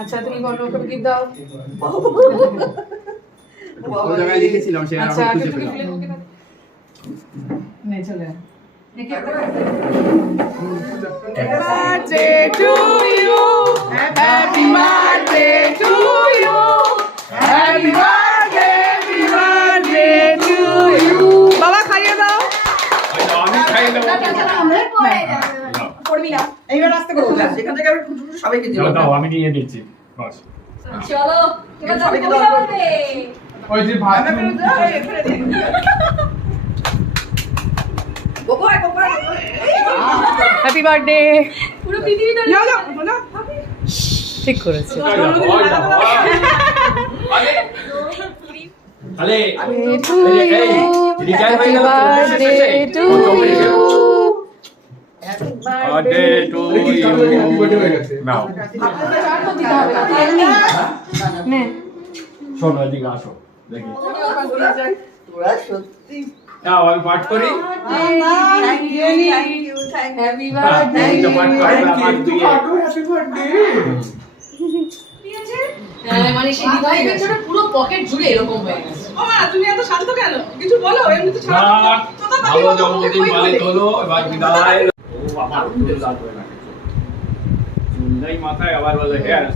আচ্ছা তুমি বলো ওকে গিফট দাও? লিখেছিলাম আচ্ছা চলে এইবার আসতে করো ক্লাস থেকে আমি সবাইকে দাও দাও আমি নিয়ে দিচ্ছি বাস চলো সবাইকে দাও। ওই যে ভাত গোপাল গোপাল হ্যাপি বার্থডে পুরো পৃথিবী তো যাও যাও যাও ঠিক করেছে আরে to এই, এই, birthday to you. Birthday to birthday হয়ে নাও নে শোনো এদিকে আসো দেখি তোরা সত্যি নাও আমি পাঠ করি হ্যাপি হ্যাঁ, তো তো দিয়ে। কাটো হ্যাপি বার্থডে হ্যাঁ মানে সেই দিদিভাই পেছনে পুরো পকেট জুড়ে এরকম হয়ে গেছে ও মা তুমি এত শান্ত কেন কিছু বলো এমনি তো ছাড়া ভালো জন্মদিন পালিত হলো এবার বিদায় না মাথায় আবার বলে হেয়ার